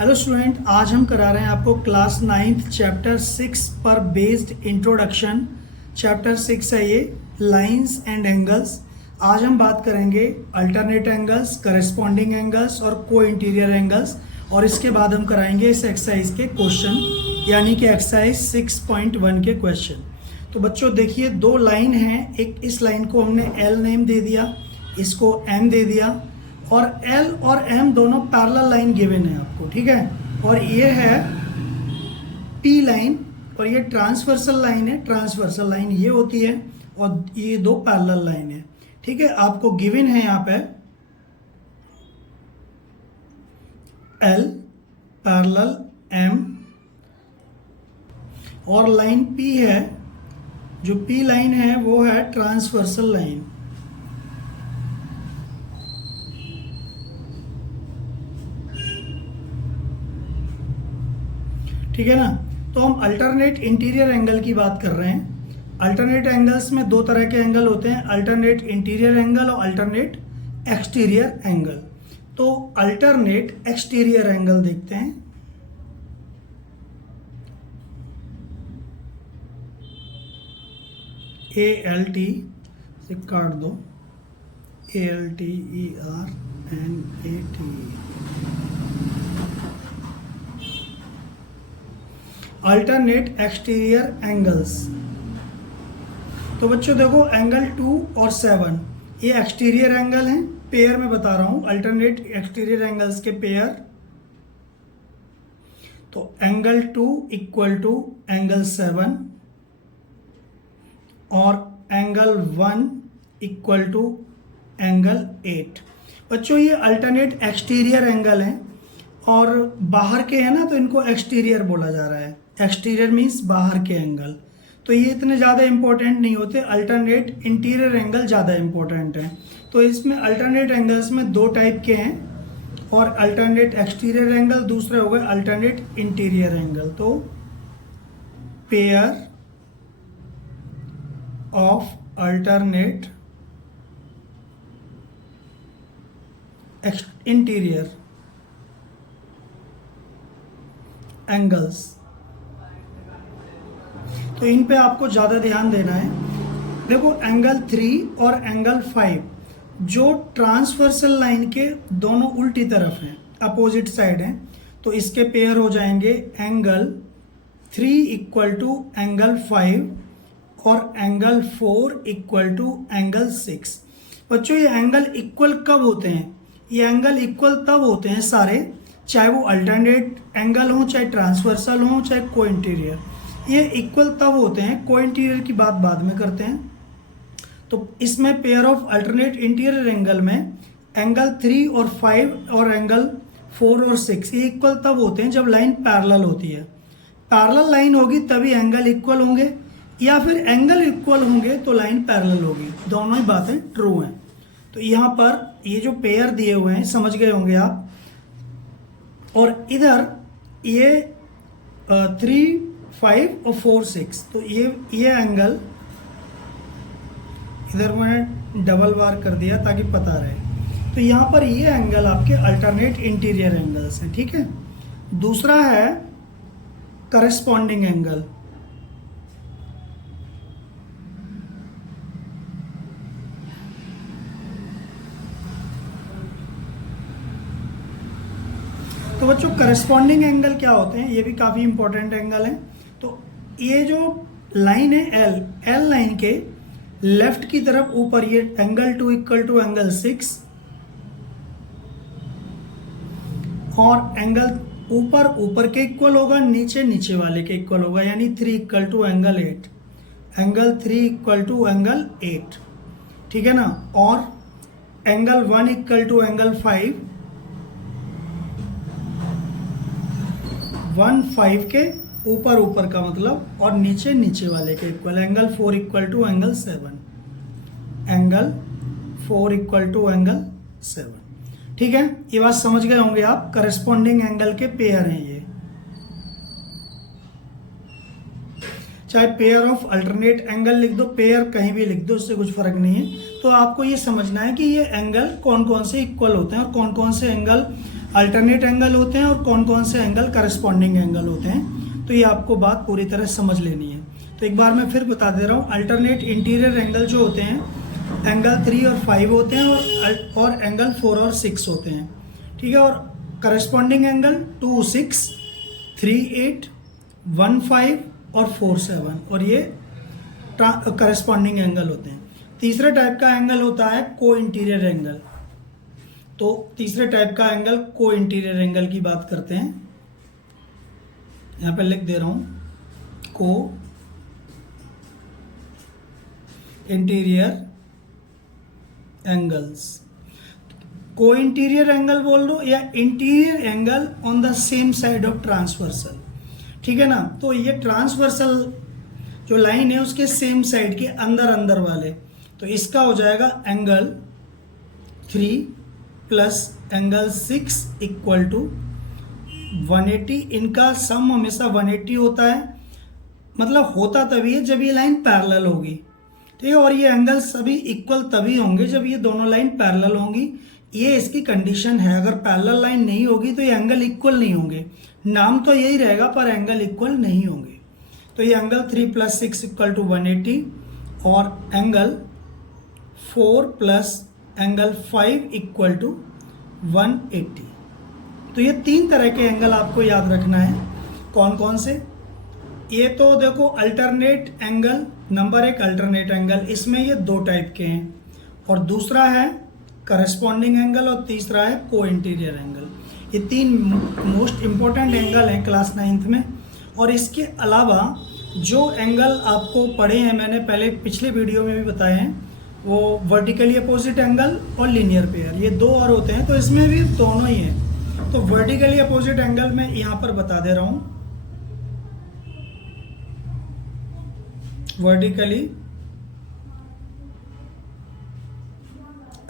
Hello student, आज हम करा रहे हैं आपको क्लास 9th चैप्टर 6 पर बेस्ड इंट्रोडक्शन। चैप्टर 6 है ये, लाइंस एंड एंगल्स। आज हम बात करेंगे अल्टरनेट एंगल्स, करस्पॉन्डिंग एंगल्स और को इंटीरियर एंगल्स। और इसके बाद हम कराएंगे इस एक्सरसाइज के क्वेश्चन, यानी कि एक्सरसाइज 6.1 के क्वेश्चन। तो बच्चों देखिए, दो लाइन हैं। एक इस लाइन को हमने एल नेम दे दिया, इसको एम दे दिया, और L और M दोनों पैरेलल लाइन गिवन है आपको, ठीक है। और ये है P लाइन और ये ट्रांसवर्सल लाइन है। ट्रांसवर्सल लाइन ये होती है और ये दो पैरेलल लाइन है, ठीक है। आपको गिवन है यहाँ पे L पैरेलल M और लाइन P है। जो P लाइन है वो है ट्रांसवर्सल लाइन, ठीक है ना। तो हम अल्टरनेट इंटीरियर एंगल की बात कर रहे हैं। अल्टरनेट एंगल्स में दो तरह के एंगल होते हैं, अल्टरनेट इंटीरियर एंगल और अल्टरनेट एक्सटीरियर एंगल। तो अल्टरनेट एक्सटीरियर एंगल देखते हैं। ALT से काट दो, ALTERNAT। Alternate exterior angles. तो बच्चों देखो, एंगल 2 और 7 ये एक्सटीरियर एंगल हैं। पेयर में बता रहा हूं, अल्टरनेट एक्सटीरियर एंगल्स के पेयर। तो एंगल 2 इक्वल टू एंगल 7 और एंगल 1 इक्वल टू एंगल 8। बच्चों ये अल्टरनेट एक्सटीरियर एंगल हैं और बाहर के हैं ना, तो इनको एक्सटीरियर बोला जा रहा है। एक्सटीरियर मीन्स बाहर के एंगल। तो ये इतने ज़्यादा इंपॉर्टेंट नहीं होते, अल्टरनेट इंटीरियर एंगल ज़्यादा इंपॉर्टेंट है। तो इसमें अल्टरनेट एंगल्स में दो टाइप के हैं, और अल्टरनेट एक्सटीरियर एंगल, दूसरे हो गए अल्टरनेट इंटीरियर एंगल। तो pair of alternate interior angles, तो इन पे आपको ज़्यादा ध्यान देना है। देखो, एंगल 3 और एंगल 5 जो ट्रांसवर्सल लाइन के दोनों उल्टी तरफ हैं, अपोजिट साइड हैं, तो इसके पेयर हो जाएंगे एंगल 3 इक्वल टू एंगल 5 और एंगल 4 इक्वल टू एंगल 6। बच्चों ये एंगल इक्वल कब होते हैं? ये एंगल इक्वल तब होते हैं सारे, चाहे वो अल्टरनेट एंगल हो, चाहे ट्रांसवर्सल हो, चाहे को इंटीरियर। ये इक्वल तब होते हैं, को इंटीरियर की बात बाद में करते हैं। तो इसमें pair of alternate interior angle में एंगल 3 और 5 और एंगल 4 और 6 ये इक्वल तब होते हैं जब लाइन पैरेलल होती है। पैरेलल लाइन होगी तभी एंगल इक्वल होंगे, या फिर एंगल इक्वल होंगे तो लाइन पैरेलल होगी। दोनों ही बातें ट्रू हैं। तो यहाँ पर ये जो पेयर दिए हुए हैं समझ गए होंगे आप। और इधर ये 3, 5 और 4, 6, तो ये एंगल इधर मैंने डबल बार कर दिया ताकि पता रहे। तो यहाँ पर ये एंगल आपके अल्टरनेट इंटीरियर एंगल्स हैं, ठीक है। दूसरा है करस्पॉन्डिंग एंगल। तो बच्चों करस्पॉन्डिंग एंगल क्या होते हैं? ये भी काफ़ी इंपॉर्टेंट एंगल है। तो ये जो लाइन है एल लाइन के लेफ्ट की तरफ ऊपर ये एंगल 2 इक्वल टू एंगल 6, और एंगल ऊपर के इक्वल होगा, नीचे वाले के इक्वल होगा, यानी 3 equal to angle 8। Angle 3 equal to angle 8, ठीक है ना। और एंगल 1 इक्वल टू एंगल 5, 1, 5 के ऊपर का मतलब, और नीचे वाले के equal. Angle 4 equal to angle 7, angle 4 equal to angle 7, ठीक है। ये बात समझ गए होंगे आप। करस्पॉन्डिंग एंगल के पेयर हैं ये, चाहे पेयर ऑफ अल्टरनेट एंगल लिख दो, पेयर कहीं भी लिख दो, उससे कुछ फर्क नहीं है। तो आपको ये समझना है कि ये एंगल कौन कौन से इक्वल होते हैं और कौन कौन से एंगल अल्टरनेट एंगल होते हैं और कौन कौन से एंगल करस्पॉन्डिंग एंगल होते हैं। तो ये आपको बात पूरी तरह समझ लेनी है। तो एक बार मैं फिर बता दे रहा हूँ, अल्टरनेट इंटीरियर एंगल जो होते हैं एंगल 3 और 5 होते हैं और एंगल 4 और 6 होते हैं, ठीक है। और करस्पॉन्डिंग एंगल 2, 6, 3, 8, 1, 5 और 4, 7 और ये करस्पॉन्डिंग एंगल होते हैं। तीसरे टाइप का एंगल होता है को इंटीरियर एंगल। तो तीसरे टाइप का एंगल को इंटीरियर एंगल की बात करते हैं। यहां पे लिख दे रहा हूं, को इंटीरियर एंगल्स। को इंटीरियर एंगल बोल दो या interior angle on the same side of transversal, ठीक है ना। तो ये ट्रांसवर्सल जो लाइन है उसके सेम साइड के अंदर अंदर वाले, तो इसका हो जाएगा angle 3 plus angle 6 equal to 180। इनका सम हमेशा 180 होता है, मतलब होता तभी है जब ये लाइन पैरेलल होगी, ठीक है। और ये एंगल सभी इक्वल तभी होंगे जब ये दोनों लाइन पैरेलल होंगी। ये इसकी कंडीशन है, अगर पैरेलल लाइन नहीं होगी तो ये एंगल इक्वल नहीं होंगे। नाम तो यही रहेगा पर एंगल इक्वल नहीं होंगे। तो ये एंगल 3 प्लस 6 इक्वल टू 180 और angle 4 plus angle 5 equal to 180। तो ये 3 तरह के एंगल आपको याद रखना है। कौन कौन से? ये तो देखो alternate angle, number 1 alternate angle, इसमें ये 2 टाइप के हैं। और दूसरा है करस्पॉन्डिंग एंगल और तीसरा है को इंटीरियर एंगल। ये 3 मोस्ट इंपॉर्टेंट एंगल हैं क्लास 9th में। और इसके अलावा जो एंगल आपको पढ़े हैं, मैंने पहले पिछले वीडियो में भी बताए हैं, वो वर्टिकली अपोजिट एंगल और लीनियर पेयर, ये 2 और होते हैं। तो इसमें भी दोनों ही हैं। तो वर्टिकली अपोजिट एंगल मैं यहाँ पर बता दे रहा हूँ, वर्टिकली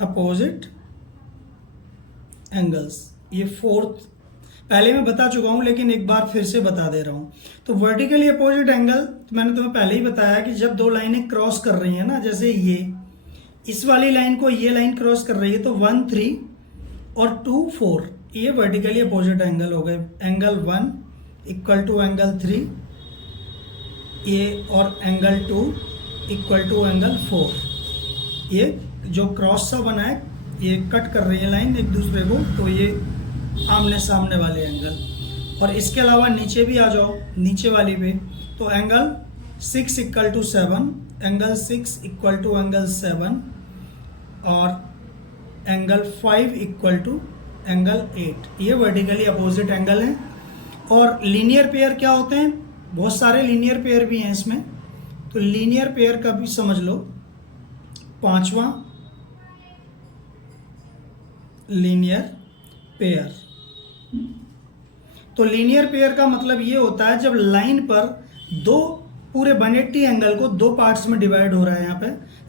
अपोजिट एंगल्स, ये 4th पहले मैं बता चुका हूं लेकिन एक बार फिर से बता दे रहा हूं। तो वर्टिकली अपोजिट एंगल मैंने तुम्हें पहले ही बताया कि जब 2 लाइनें क्रॉस कर रही हैं ना, जैसे ये इस वाली लाइन को ये लाइन क्रॉस कर रही है, तो 1, 3 और 2, 4 ये वर्टिकली अपोजिट एंगल हो गए। एंगल 1 इक्वल टू एंगल 3 ये, और एंगल 2 इक्वल टू एंगल 4। ये जो क्रॉस सा बना है, ये कट कर रही है लाइन एक दूसरे को, तो ये आमने सामने वाले एंगल। और इसके अलावा नीचे भी आ जाओ, नीचे वाली पे, तो angle 6 equal to 7, angle 6 equal to angle 7 और एंगल 5 इक्वल टू एंगल 8। ये वर्टिकली अपोजिट एंगल है। और लीनियर पेयर क्या होते हैं? बहुत सारे लीनियर पेयर भी हैं इसमें। तो लीनियर पेयर का भी समझ लो, 5वां लीनियर पेयर। तो लीनियर पेयर का मतलब ये होता है जब लाइन पर दो पूरे 180 एंगल को 2 पार्ट्स में डिवाइड हो रहा है। यहाँ पे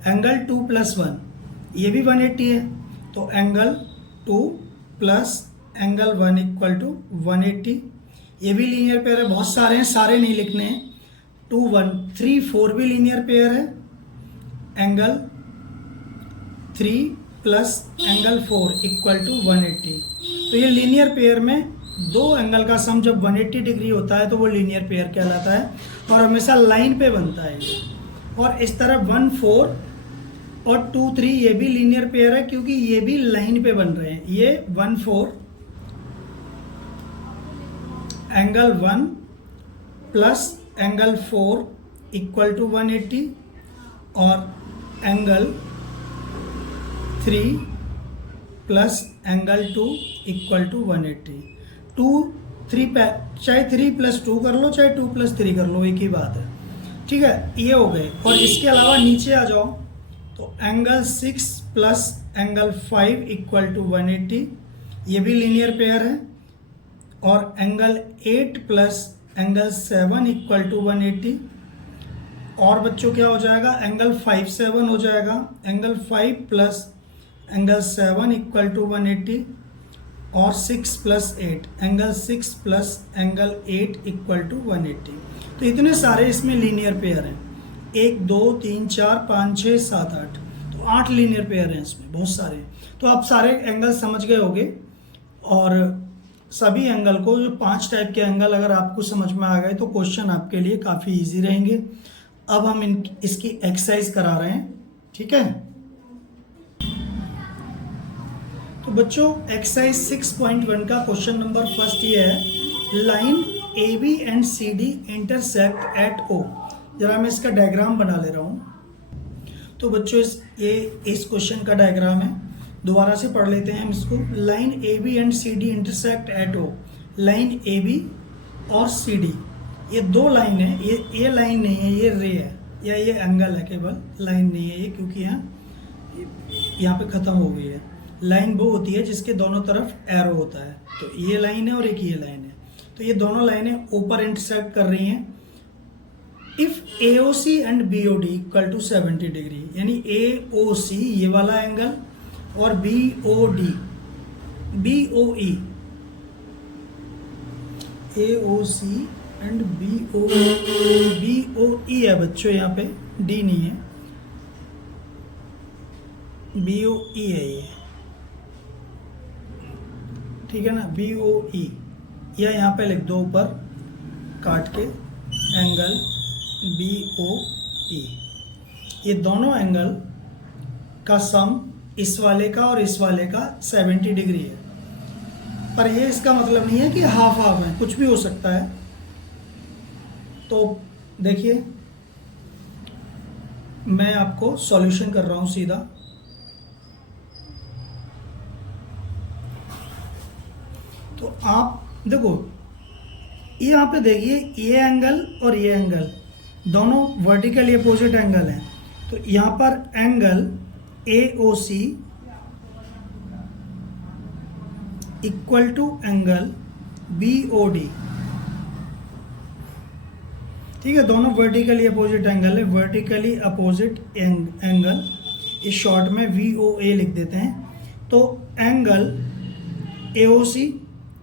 एंगल 2 + 1 ये भी 180 है, तो angle 2 plus angle 1 equal to 180। ये भी लीनियर पेयर है। बहुत सारे हैं, सारे नहीं लिखने हैं। 2, 1, 3, 4 भी लीनियर पेयर है। Angle 3 plus angle 4 equal to 180। तो ये लीनियर पेयर में 2 एंगल का सम जब 180 डिग्री होता है तो वो लीनियर पेयर कहलाता है और हमेशा लाइन पे बनता है ये। और इस तरह 1, 4 और 2, 3 ये भी लीनियर पेयर है क्योंकि ये भी लाइन पे बन रहे हैं। ये 1, 4 angle 1 plus angle 4 equal to 180 और angle 3 plus angle 2 equal to 180। 2, 3 चाहे 3 + 2 कर लो, चाहे 2 + 3 कर लो, एक ही बात है, ठीक है। ये हो गए। और इसके अलावा नीचे आ जाओ तो angle 6 plus angle 5 equal to 180, ये भी लीनियर पेयर है। और angle 8 plus angle 7 equal to 180। और बच्चों क्या हो जाएगा? एंगल 5, 7 हो जाएगा। Angle 5 plus angle 7 equal to 180 और 6 + 8 angle 6 plus angle 8 equal to 180। तो इतने सारे इसमें लीनियर पेयर हैं। 1, 2, 3, 4, 5, 6, 7, 8, तो 8 लीनियर पेयर हैं इसमें, बहुत सारे। तो आप सारे एंगल समझ गए होंगे। और सभी एंगल को, जो 5 टाइप के एंगल अगर आपको समझ में आ गए तो क्वेश्चन आपके लिए काफ़ी इजी रहेंगे। अब हम इसकी एक्सरसाइज करा रहे हैं, ठीक है। तो बच्चों एक्सरसाइज 6.1 का क्वेश्चन नंबर फर्स्ट ये है, line A B and C D intersect at O. जरा मैं इसका डायग्राम बना ले रहा हूँ। तो बच्चों इस क्वेश्चन का डायग्राम है, दोबारा से पढ़ लेते हैं हम इसको। Line A B and C D intersect at O. Line A B और सी डी, ये दो लाइन है। ये लाइन नहीं है, ये रे है या ये एंगल है, केवल लाइन नहीं है ये, क्योंकि यहाँ पे ख़त्म हो गई है। लाइन वो होती है जिसके दोनों तरफ एरो होता है। तो ये लाइन है और एक ये लाइन है। तो ये दोनों लाइनें ऊपर इंटरसेक्ट कर रही हैं। If AOC and BOD equal to 70 degree, यानी AOC ये वाला एंगल और BOE AOC एंड BOE है बच्चों, यहाँ पे D नहीं है, BOE है ये, ठीक है ना, BOE या यहाँ पे लिख दो ऊपर काट के एंगल BOE। ये दोनों एंगल का सम इस वाले का और इस वाले का 70 डिग्री है। पर ये इसका मतलब नहीं है कि हाफ हाफ है, कुछ भी हो सकता है। तो देखिए मैं आपको सॉल्यूशन कर रहा हूँ सीधा। तो आप देखो यहाँ पे देखिए, ये एंगल और ये एंगल दोनों वर्टिकली अपोजिट एंगल हैं। तो यहाँ पर angle AOC equal to angle BOD, ठीक है। दोनों वर्टिकली अपोजिट एंगल है, वर्टिकली अपोजिट एंगल, इस शॉर्ट में VOA लिख देते हैं। तो एंगल AOC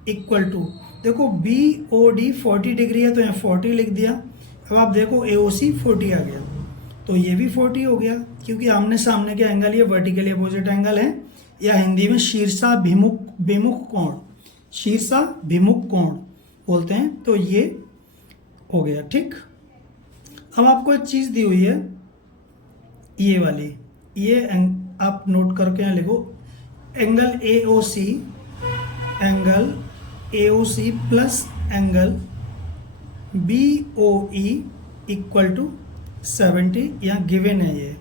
इक्वल टू, देखो BOD 40 डिग्री है तो यहाँ 40 लिख दिया। अब आप देखो AOC 40 आ गया, तो ये भी 40 हो गया, क्योंकि आमने सामने के एंगल ये वर्टिकली अपोजिट एंगल है, या हिंदी में शीर्षाभिमुख कोण, शीर्षाभिमुख कोण बोलते हैं। तो ये हो गया, ठीक। अब आपको एक चीज़ दी हुई है, ये वाली, ये आप नोट करके यहाँ लिखो, angle AOC plus angle BOE equal to 70, यहाँ गिवन है ये,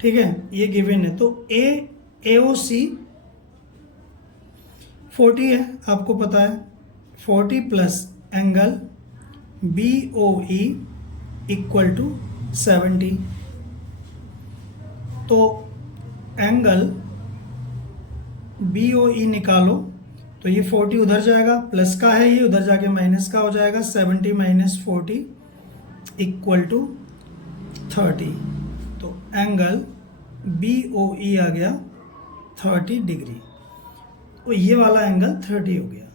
ठीक है, ये गिवन है। तो AOC 40 है, आपको पता है, 40 plus angle BOE equal to 70। तो एंगल BOE निकालो, तो ये 40 उधर जाएगा, प्लस का है ये, उधर जाके माइनस का हो जाएगा, 70 माइनस 40 इक्वल टू 30। तो एंगल BOE आ गया 30 डिग्री, तो ये वाला एंगल 30 हो गया,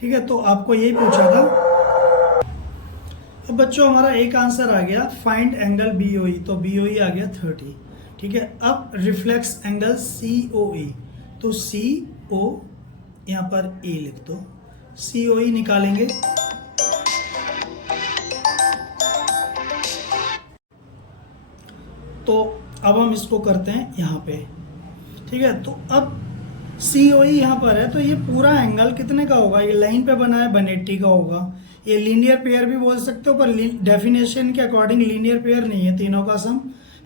ठीक है। तो आपको यही पूछा था। अब बच्चों हमारा एक आंसर आ गया, फाइंड एंगल BOE, तो BOE आ गया 30, ठीक है। अब रिफ्लेक्स एंगल COE, तो CO यहाँ पर A लिख दो, COE निकालेंगे। तो अब हम इसको करते हैं यहाँ पे, ठीक है। तो अब COE यहाँ पर है, तो ये पूरा एंगल कितने का होगा, ये लाइन पे बना है 180 का होगा। ये लीनियर पेयर भी बोल सकते हो, पर डेफिनेशन के अकॉर्डिंग लीनियर पेयर नहीं है, तीनों का sum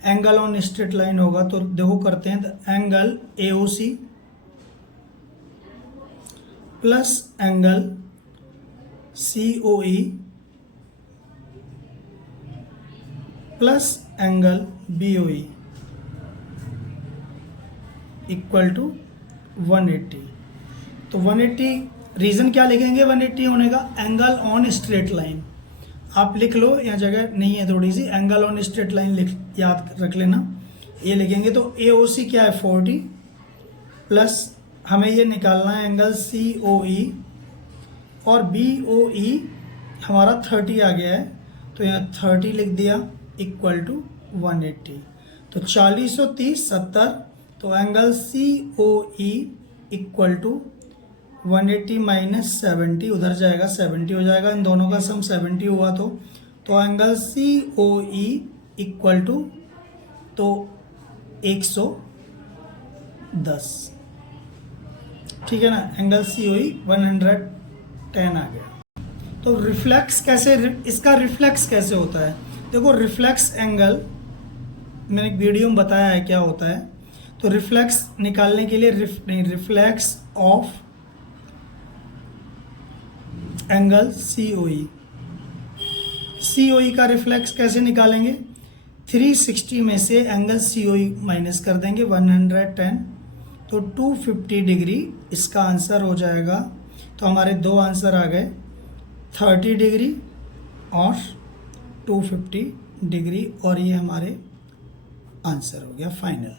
angle on straight line होगा। तो देखो करते हैं, angle AOC plus angle COE plus angle BOE equal to 180। तो 180 रीज़न क्या लिखेंगे 180 होने का, एंगल ऑन स्ट्रेट लाइन। आप लिख लो, यहाँ जगह नहीं है थोड़ी सी, एंगल ऑन स्ट्रेट लाइन लिख याद रख लेना, ये लिखेंगे। तो AOC क्या है 40 प्लस हमें ये निकालना है एंगल COE, और BOE हमारा 30 आ गया है, तो यहाँ 30 लिख दिया इक्वल टू 180। तो 40 और 30 70, तो angle COE equal to 180 minus 70, उधर जाएगा 70 हो जाएगा, इन दोनों का सम 70 हुआ तो angle C O E equal to तो 110, ठीक है ना। एंगल सी ओ ई 110 आ गया। तो रिफ्लेक्स कैसे, इसका रिफ्लेक्स कैसे होता है? देखो रिफ्लेक्स एंगल मैंने एक वीडियो में बताया है क्या होता है। तो रिफ्लेक्स निकालने के लिए reflex of angle C O ई का रिफ्लेक्स कैसे निकालेंगे? 360 में से angle C O E minus कर देंगे 110, तो 250 डिग्री इसका आंसर हो जाएगा। तो हमारे दो आंसर आ गए, 30 डिग्री और 250 डिग्री, और ये हमारे आंसर हो गया फाइनल।